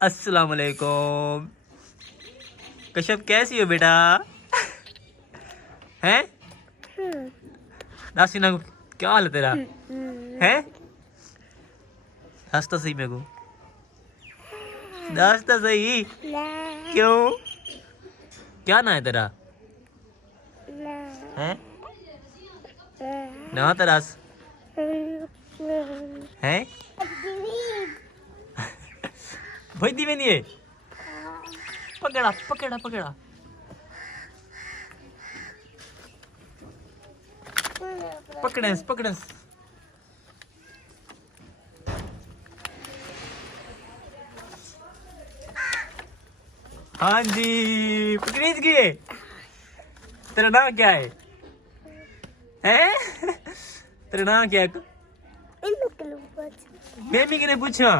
अस्सलाम वालेकुम। कश्यप कैसी हो बेटा? हैं? नासिना को क्या हाल है तेरा? हैं? हंस तो सही मेरे को। हंस तो सही। क्यों? क्या ना है तेरा? हैं? ना तरस हैं? भाई दी में नहीं है। पकड़ा पकड़ा पकड़ा। पकड़ेंस पकड़ेंस। हाँ जी पकड़ीज गए। तेरा नाम क्या है? हैं? तेरा नाम क्या है? बेबी के ने पूछा।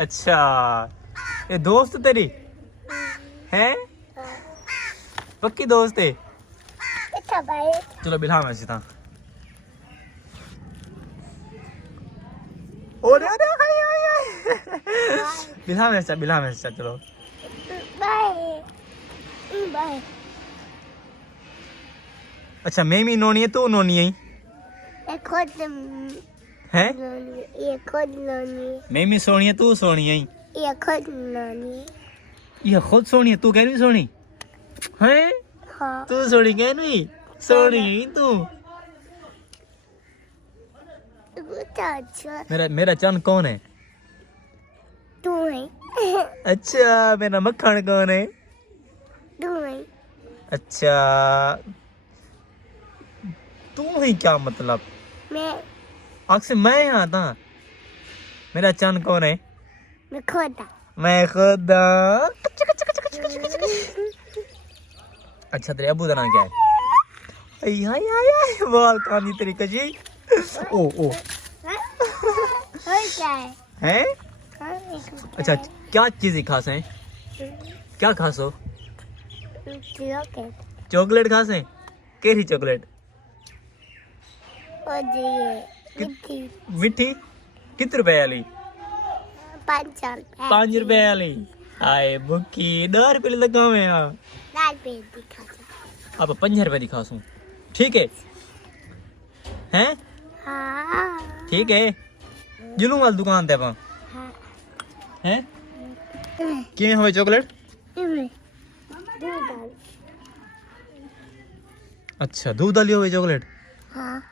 अच्छा ये दोस्त तेरी है? पक्की दोस्त है? चलो बिल्हा मैं सीता। ओ रे बिल्हा में चलो। अच्छा मेमी नोनी है तू नोनी है? हैं? मेमी सोनी है तू सोनी है? ये खुद सोनी है तू कह रही सोनी हैं? तू सोनी कह रही सोनी तू। मेरा चंद कौन है? तू है। अच्छा मेरा मक्खन कौन है? तू है। अच्छा तू ही क्या मतलब? मैं अक्सर मैं यहाँ था। मेरा चंद कौन है? मैं खुदा। मैं खुद। अच्छा तेरे अबू का नाम क्या है? आई हाय हाय हाय बाल कानी तेरी कजी। ओ ओ और क्या है? हैं? अच्छा क्या क्या चीज़ें खास हैं? है? क्या खास हो? चॉकलेट। चॉकलेट खास हैं? केरी चॉकलेट? और ये मिठी मिठी? कितने रुपए वाली? 5 रुपए 5 रुपए वाली। आए बुकी 10 रुपए लगा कम है यहाँ। लाल पेड़ दिखा दो। अब 5 रुपए दिखा सूं ठीक है? हैं? हाँ ठीक है जुलूं वाली दुकान ते अपन हाँ हैं? किए हुए चॉकलेट? दूध। अच्छा दूध वाली हुई चॉकलेट। हाँ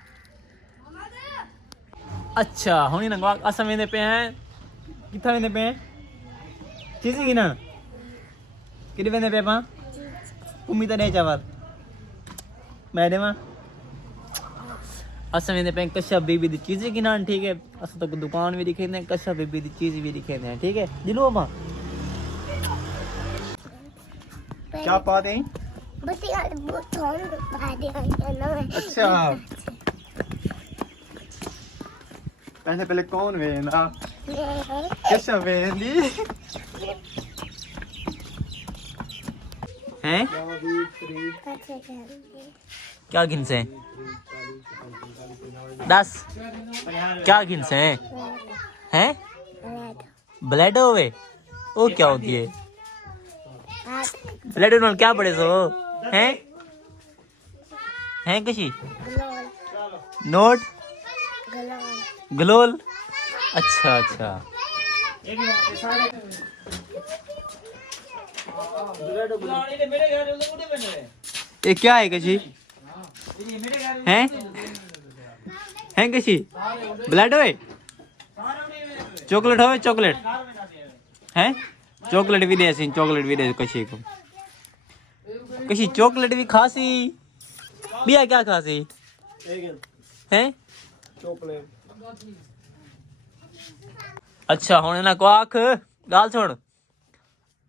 अच्छा होनी ना असम वेंदे पे हैं किथा वेंदे पे हैं? चीज़ी की ना किथे वेंदे पे पा घूमी तो नहीं चावल मैडम असम वेंदे पे कश्यप बीबी दी चीज़ी की ना ठीक है। अस तो दुकान भी दिखे ने कश्यप बीबी दी चीज़ भी दिखे ने ठीक है जिलो अपा क्या पाते हैं? अच्छा पहले पहले कौन वेंदा कश्यप वेंदी हैं? क्या गिनसे हैं? 10 क्या गिनसे हैं? हैं? ब्लड होवे वो क्या होती है? ब्लड उन्होंने क्या पढ़े सो हैं? हैं कशी नोट ग्लोल। अच्छा अच्छा ये क्या है कशी हैं? हैं कशी ब्लड होए चॉकलेट होवे चॉकलेट हैं? चॉकलेट भी दे कशी को कशी चॉकलेट भी खासी बिया क्या खासी हैं? अच्छा हुण इन्हां को आख गाल सुन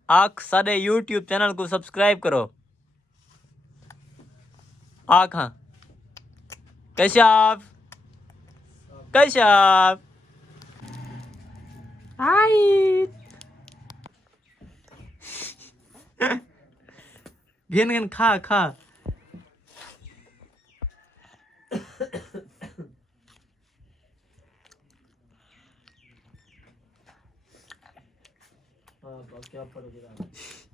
आख साडे यूट्यूब चैनल को सब्सक्राइब करो आख हाँ कश्यप कश्यप हाय घेन घेन खा खा क्या फर्क है